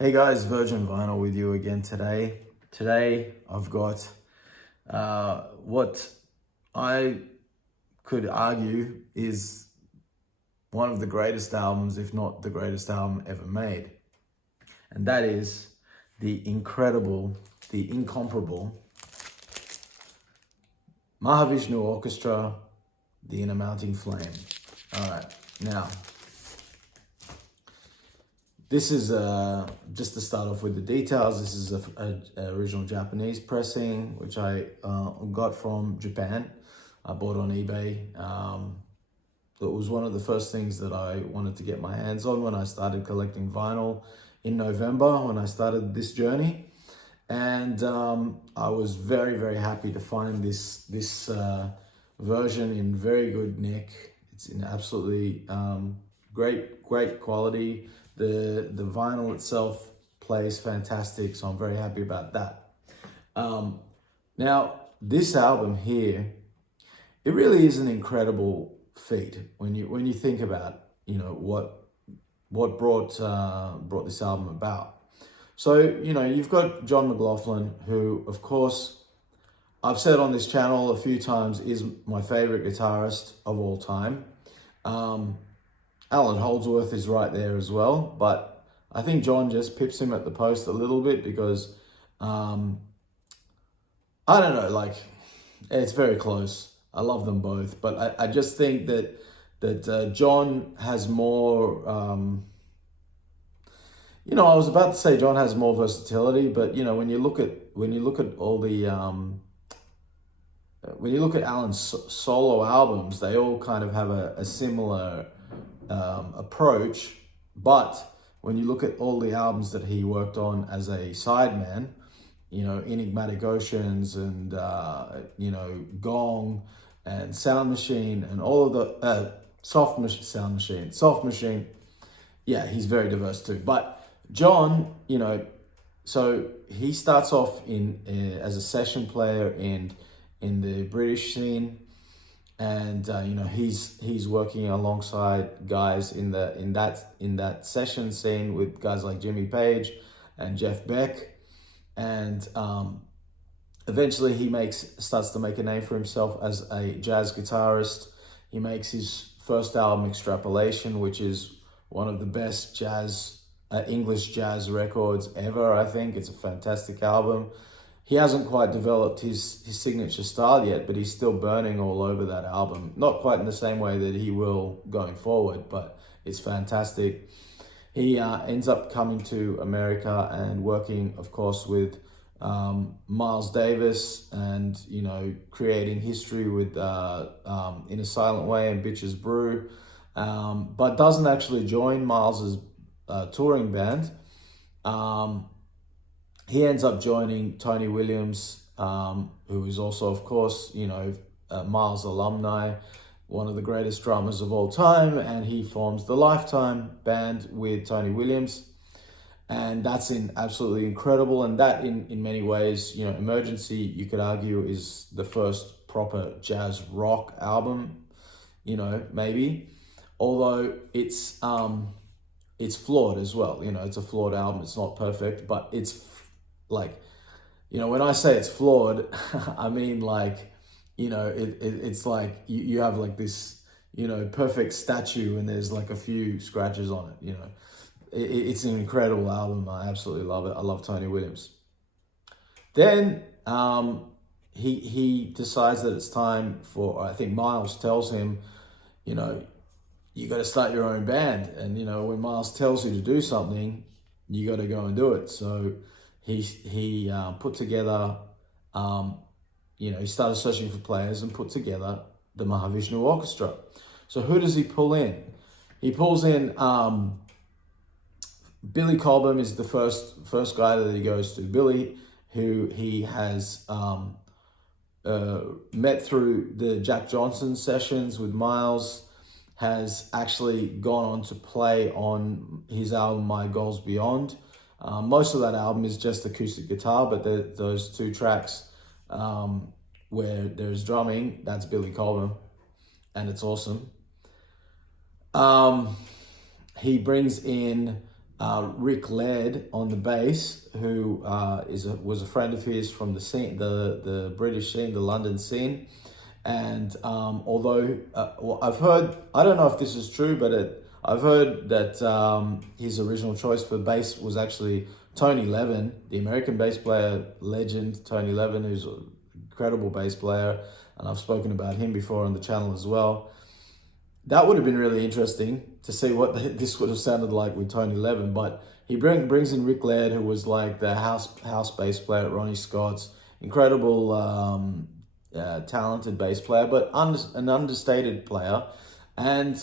Hey guys, Virgin Vinyl with you again today. Today I've got what I could argue is one of the greatest albums, if not the greatest album ever made. And that is the incredible, the incomparable MAHAVISHNU Orchestra, The Inner Mounting Flame. All right, now, this is just to start off with the details. This is a original Japanese pressing, which I got from Japan. I bought on eBay. It was one of the first things that I wanted to get my hands on when I started collecting vinyl in November, when I started this journey. And I was very, very happy to find this version in very good nick. It's in absolutely great quality. The vinyl itself plays fantastic, so I'm very happy about that. Now, this album here, it really is an incredible feat when you think about what brought this album about. So you've got John McLaughlin, who of course I've said on this channel a few times is my favorite guitarist of all time. Alan Holdsworth is right there as well, but I think John just pips him at the post a little bit because, I don't know, like, it's very close. I love them both, but I just think that John has more, I was about to say John has more versatility, but when you look at all the, when you look at Alan's solo albums, they all kind of have a similar approach, but when you look at all the albums that he worked on as a sideman, Enigmatic Oceans and Gong and Sound Machine and all of the Soft Machine, yeah, he's very diverse too. But John, so he starts off as a session player in the British scene. And he's working alongside guys in that session scene with guys like Jimmy Page and Jeff Beck, and eventually he starts to make a name for himself as a jazz guitarist. He makes his first album, Extrapolation, which is one of the best English jazz records ever. I think it's a fantastic album. He hasn't quite developed his signature style yet, but he's still burning all over that album. Not quite in the same way that he will going forward, but it's fantastic. He ends up coming to America and working, of course, with Miles Davis and, creating history with In a Silent Way and Bitches Brew, but doesn't actually join Miles's touring band. He ends up joining Tony Williams, who is also, of course, Miles alumni, one of the greatest drummers of all time, and he forms the Lifetime band with Tony Williams. And that's absolutely incredible. And that in many ways, Emergency, you could argue, is the first proper jazz rock album, maybe. Although it's flawed as well. It's a flawed album. It's not perfect, but it's like, when I say it's flawed, I mean it's like you have like this, perfect statue and there's like a few scratches on it, It's an incredible album. I absolutely love it. I love Tony Williams. Then he decides that it's time for, I think Miles tells him, you got to start your own band. And, when Miles tells you to do something, you got to go and do it. So he put together, he started searching for players and put together the MAHAVISHNU Orchestra. So who does he pull in? He pulls in Billy Cobham is the first guy that he goes to. Billy, who he has met through the Jack Johnson sessions with Miles, has actually gone on to play on his album My Goals Beyond. Most of that album is just acoustic guitar, but those two tracks where there's drumming, that's Billy Cobham, and it's awesome. He brings in Rick Laird on the bass, who was a friend of his from the scene, the British scene, the London scene. And although I've heard, I don't know if this is true, but I've heard that his original choice for bass was actually Tony Levin, the American bass player legend, Tony Levin, who's an incredible bass player. And I've spoken about him before on the channel as well. That would have been really interesting to see what this would have sounded like with Tony Levin. But he brings in Rick Laird, who was like the house bass player at Ronnie Scott's. Incredible, talented bass player, but an understated player. And,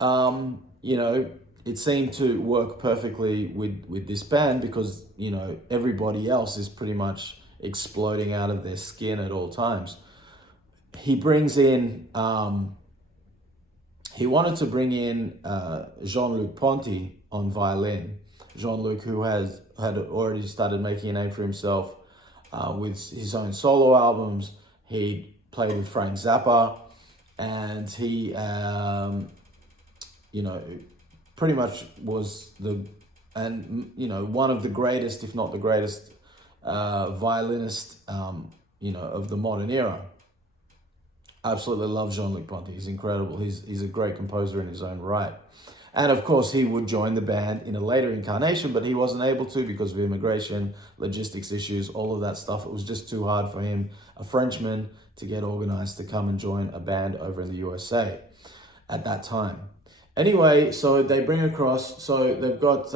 you know, it seemed to work perfectly with this band because, you know, everybody else is pretty much exploding out of their skin at all times. He brings in... he wanted to bring in Jean-Luc Ponty on violin. Jean-Luc, who had already started making a name for himself with his own solo albums. He played with Frank Zappa, and he, you know, pretty much was one of the greatest, if not the greatest, violinist, you know, of the modern era. Absolutely love Jean-Luc Ponty. He's incredible. He's a great composer in his own right. And of course, he would join the band in a later incarnation, but he wasn't able to because of immigration, logistics issues, all of that stuff. It was just too hard for him, a Frenchman, to get organized to come and join a band over in the USA at that time. Anyway, so they bring across, so they've got,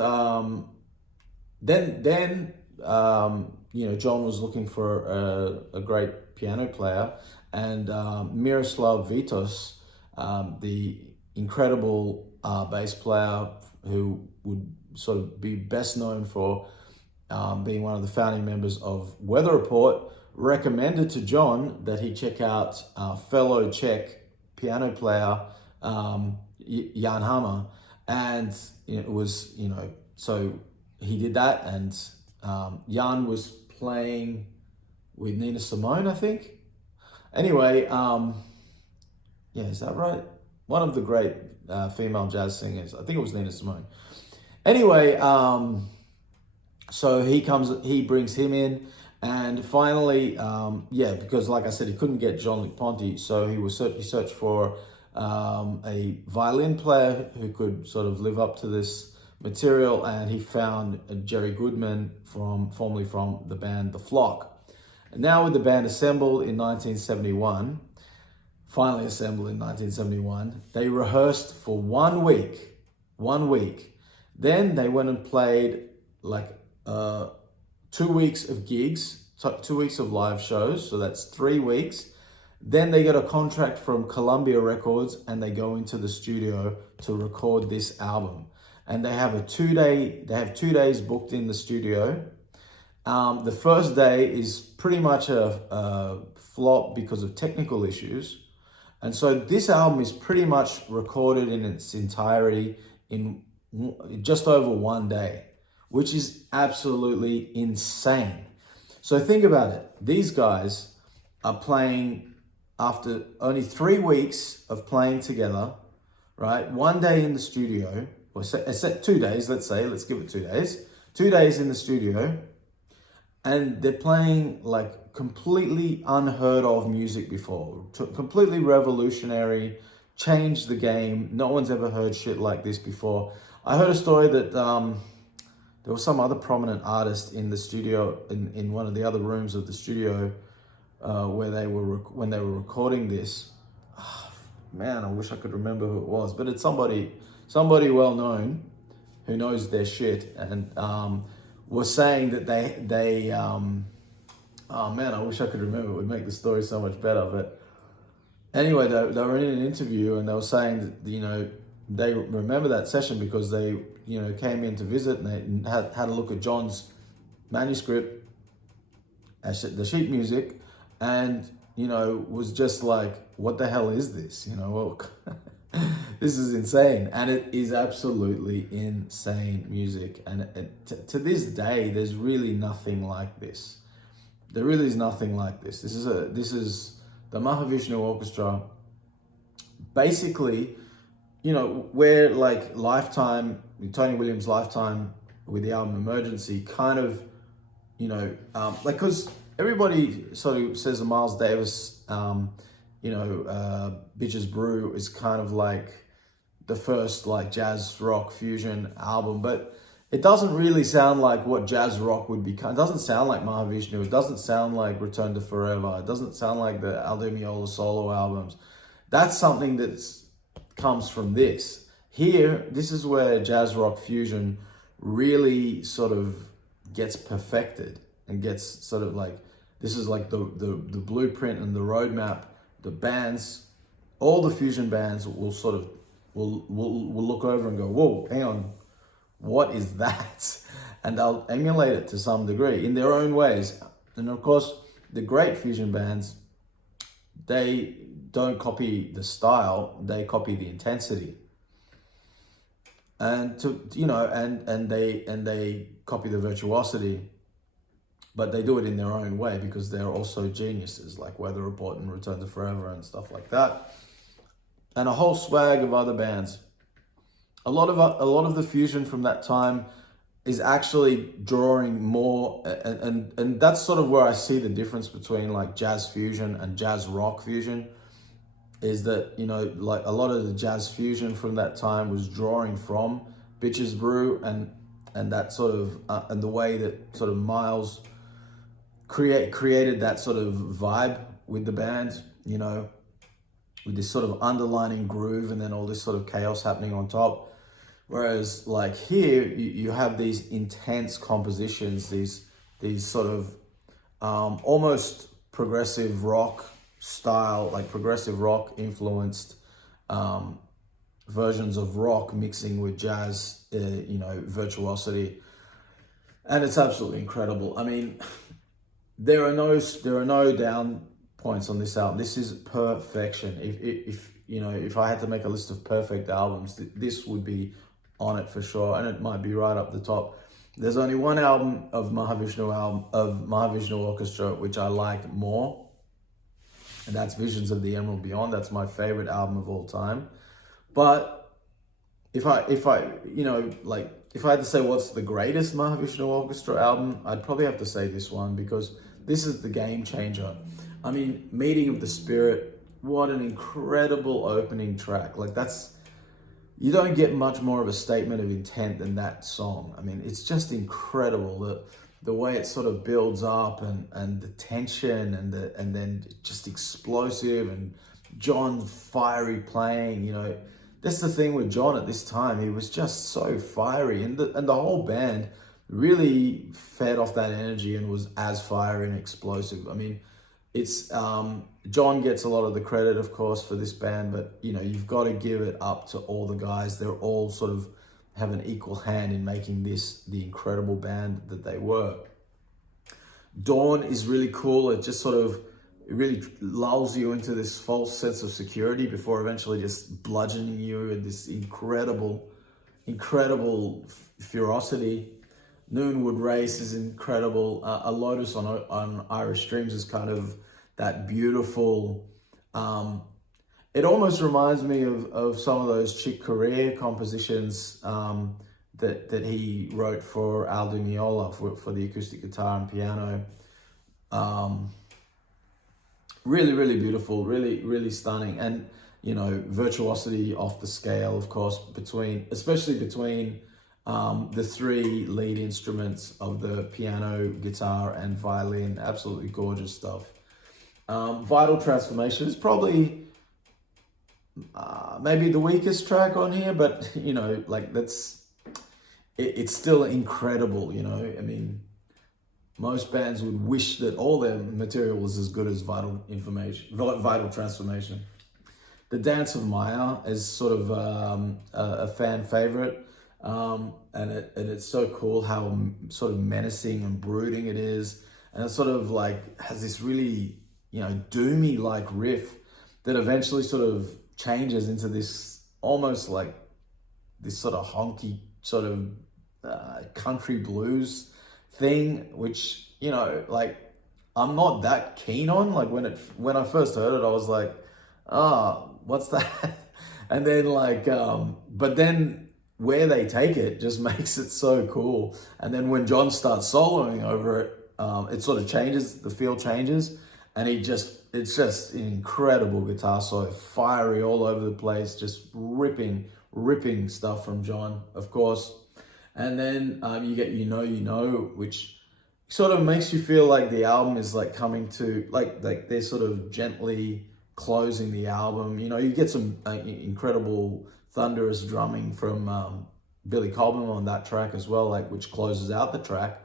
then you know, John was looking for a great piano player. And Miroslav Vitos, the incredible bass player who would sort of be best known for being one of the founding members of Weather Report, recommended to John that he check out fellow Czech piano player Jan Hammer. And it was, you know, so he did that, and Jan was playing with Nina Simone, I think. Anyway, yeah, is that right? One of the great female jazz singers. I think it was Nina Simone. Anyway, so he brings him in, and finally, yeah, because like I said, he couldn't get Jean-Luc Ponty, so he searched for a violin player who could sort of live up to this material, and he found Jerry Goodman formerly from the band The Flock. Now with the band assembled in 1971, finally assembled in 1971, they rehearsed for 1 week. Then they went and played like 2 weeks of gigs, so 2 weeks of live shows, so that's 3 weeks. Then they get a contract from Columbia Records and they go into the studio to record this album. And they have 2 days booked in the studio. The first day is pretty much a flop because of technical issues. And so this album is pretty much recorded in its entirety in just over 1 day, which is absolutely insane. So think about it. These guys are playing after only 3 weeks of playing together, right? 1 day in the studio, or 2 days, let's give it 2 days. 2 days in the studio. And they're playing like completely unheard of music before, completely revolutionary, changed the game. No one's ever heard shit like this before. I heard a story that there was some other prominent artist in the studio, in one of the other rooms of the studio, when they were recording this. Oh, man, I wish I could remember who it was, but it's somebody well known who knows their shit, and was saying that they oh man, I wish I could remember. It would make the story so much better. But anyway, they were in an interview and they were saying that, you know, they remember that session because they, you know, came in to visit and they had a look at John's manuscript, the sheet music, and, you know, was just like, what the hell is this? You know, well, this is insane. And it is absolutely insane music. And to this day, there's really nothing like this. There really is nothing like this. This is the MAHAVISHNU Orchestra. Basically, you know, where like Lifetime Tony Williams' lifetime with the album Emergency kind of, because everybody sort of says the Miles Davis, Bitches Brew is kind of like the first like jazz rock fusion album, but it doesn't really sound like what jazz rock would become. It doesn't sound like Mahavishnu. It doesn't sound like Return to Forever. It doesn't sound like the Al Di Meola solo albums. That's something that comes from this. Here, this is where jazz rock fusion really sort of gets perfected and gets sort of like, this is like the blueprint and the roadmap. The bands, all the fusion bands will sort of, will look over and go, whoa, hang on, what is that? And they'll emulate it to some degree in their own ways. And of course, the great fusion bands, they don't copy the style, they copy the intensity. And they copy the virtuosity, but they do it in their own way because they're also geniuses, like Weather Report and Return to Forever and stuff like that. And a whole swag of other bands. A lot of the fusion from that time is actually drawing more, and that's sort of where I see the difference between like jazz fusion and jazz rock fusion, is that, like a lot of the jazz fusion from that time was drawing from Bitches Brew and that sort of, and the way that sort of Miles created that sort of vibe with the band, with this sort of underlining groove and then all this sort of chaos happening on top. Whereas like here, you have these intense compositions, these sort of almost progressive rock style, like progressive rock influenced versions of rock mixing with jazz, virtuosity. And it's absolutely incredible. I mean, there are no down points on this album. This is perfection. If I had to make a list of perfect albums, this would be on it for sure, and it might be right up the top. There's only one album of Mahavishnu Orchestra which I like more, and that's Visions of the Emerald Beyond. That's my favorite album of all time. But if I had to say what's the greatest Mahavishnu Orchestra album, I'd probably have to say this one, because this is the game changer. I mean, Meeting of the Spirit, what an incredible opening track. Like you don't get much more of a statement of intent than that song. I mean, it's just incredible, the way it sort of builds up and the tension and then just explosive, and John fiery playing, That's the thing with John at this time. He was just so fiery, and the whole band really fed off that energy and was as fiery and explosive. I mean, it's John gets a lot of the credit, of course, for this band, but you've got to give it up to all the guys. They're all sort of have an equal hand in making this the incredible band that they were. Dawn is really cool. It just sort of, it really lulls you into this false sense of security before eventually just bludgeoning you with this incredible ferocity. Noonwood Race is incredible. A Lotus on Irish Streams is kind of that beautiful, it almost reminds me of some of those Chick Corea compositions that he wrote for Al Di Meola for the acoustic guitar and piano. Really, really beautiful, really, really stunning. And, virtuosity off the scale, of course, especially between the three lead instruments of the piano, guitar, and violin. Absolutely gorgeous stuff. Vital Transformation is probably maybe the weakest track on here, but it's still incredible. I mean, most bands would wish that all their material was as good as Vital Transformation. The Dance of Maya is sort of a fan favorite. And it's so cool how sort of menacing and brooding it is, and it sort of like has this really doomy like riff that eventually sort of changes into this almost like this sort of honky sort of country blues thing, which I'm not that keen on. Like when I first heard it, I was like, what's that? And then but then where they take it just makes it so cool. And then when John starts soloing over it, it sort of changes, the feel changes, and it's just an incredible guitar solo, fiery all over the place, just ripping stuff from John, of course. And then you get You Know, which sort of makes you feel like the album is like coming to, like they're sort of gently closing the album. You know, you get some incredible thunderous drumming from Billy Cobham on that track as well, like which closes out the track.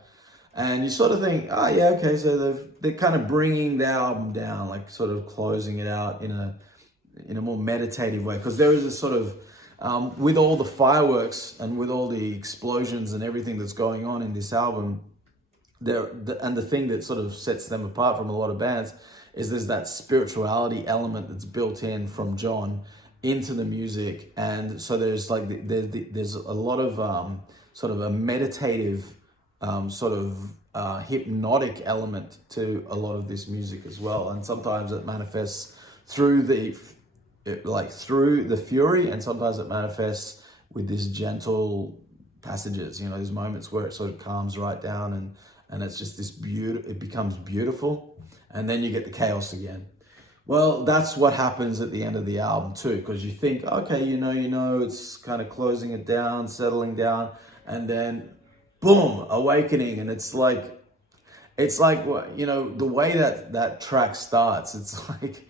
And you sort of think, oh yeah, okay, so they're kind of bringing the album down, like sort of closing it out in a more meditative way, because there is a sort of with all the fireworks and with all the explosions and everything that's going on in this album, and the thing that sort of sets them apart from a lot of bands is there's that spirituality element that's built in from John into the music. And so there's like there's a lot of sort of a meditative hypnotic element to a lot of this music as well. And sometimes it manifests through the fury, and sometimes it manifests with these gentle passages, you know, these moments where it sort of calms right down, and it's just this it becomes beautiful, and then you get the chaos again. Well, that's what happens at the end of the album too, because you think, okay, you know, it's kind of closing it down, settling down, and then boom, awakening. And it's like, you know, the way that track starts, it's like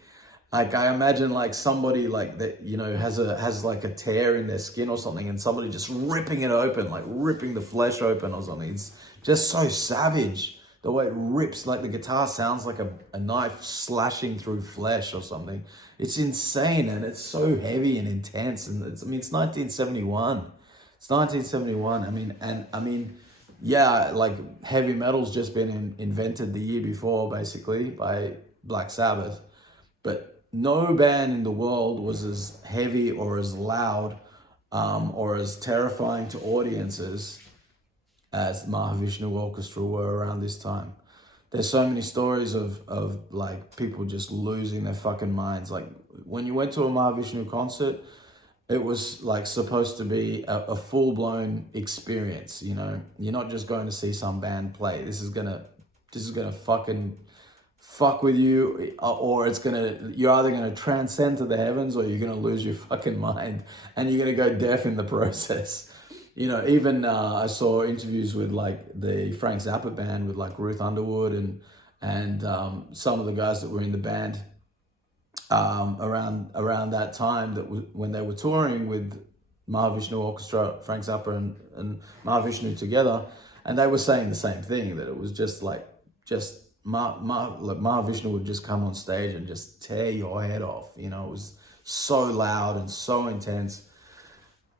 I imagine like somebody like that, you know, has like a tear in their skin or something, and somebody just ripping it open, like ripping the flesh open or something. It's just so savage. The way it rips, like the guitar sounds like a knife slashing through flesh or something. It's insane, and it's so heavy and intense. And it's 1971. It's 1971. Yeah, like heavy metal's just been invented the year before, basically, by Black Sabbath. But no band in the world was as heavy or as loud or as terrifying to audiences as Mahavishnu Orchestra were around this time. There's so many stories of like people just losing their fucking minds. Like when you went to a Mahavishnu concert, it was like supposed to be a full-blown experience, you know? You're not just going to see some band play. This is gonna fucking fuck with you, or you're either gonna transcend to the heavens, or you're gonna lose your fucking mind, and you're gonna go deaf in the process. You know, even I saw interviews with like the Frank Zappa band with like Ruth Underwood and some of the guys that were in the band around that time, when they were touring with Mahavishnu Orchestra, Frank Zappa and Mahavishnu together, and they were saying the same thing, that it was just Mahavishnu would just come on stage and just tear your head off. You know, it was so loud and so intense,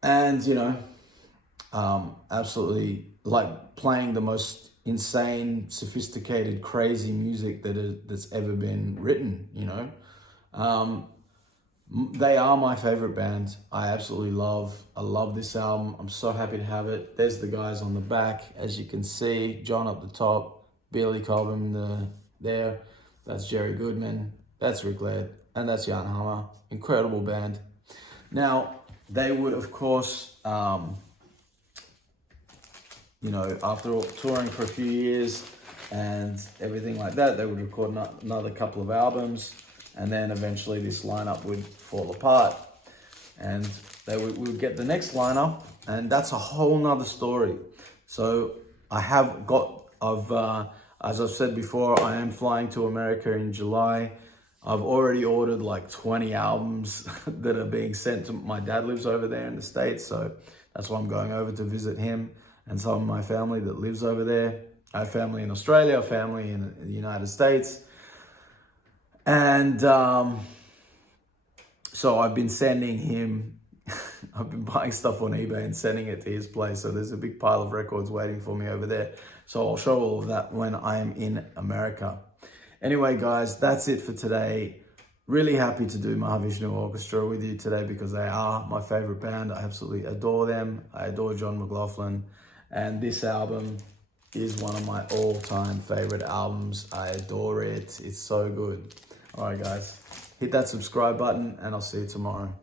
and you know, absolutely like playing the most insane, sophisticated, crazy music that's ever been written. You know. They are my favorite band. I love this album. I'm so happy to have it. There's the guys on the back, as you can see. John up the top, Billy Cobham there. That's Jerry Goodman. That's Rick Laird. And that's Jan Hammer. Incredible band. Now, they would, of course, you know, after touring for a few years and everything like that, they would record another couple of albums. And then eventually this lineup would fall apart, and we would get the next lineup, and that's a whole nother story. So as I've said before, I am flying to America in July. I've already ordered like 20 albums that are being sent to my dad. Lives over there in the States, so that's why I'm going over to visit him and some of my family that lives over there. I have family in Australia, family in the United States. And so I've been sending him, I've been buying stuff on eBay and sending it to his place. So there's a big pile of records waiting for me over there. So I'll show all of that when I am in America. Anyway, guys, that's it for today. Really happy to do Mahavishnu Orchestra with you today, because they are my favorite band. I absolutely adore them. I adore John McLaughlin. And this album is one of my all-time favorite albums. I adore it. It's so good. All right, guys, hit that subscribe button, and I'll see you tomorrow.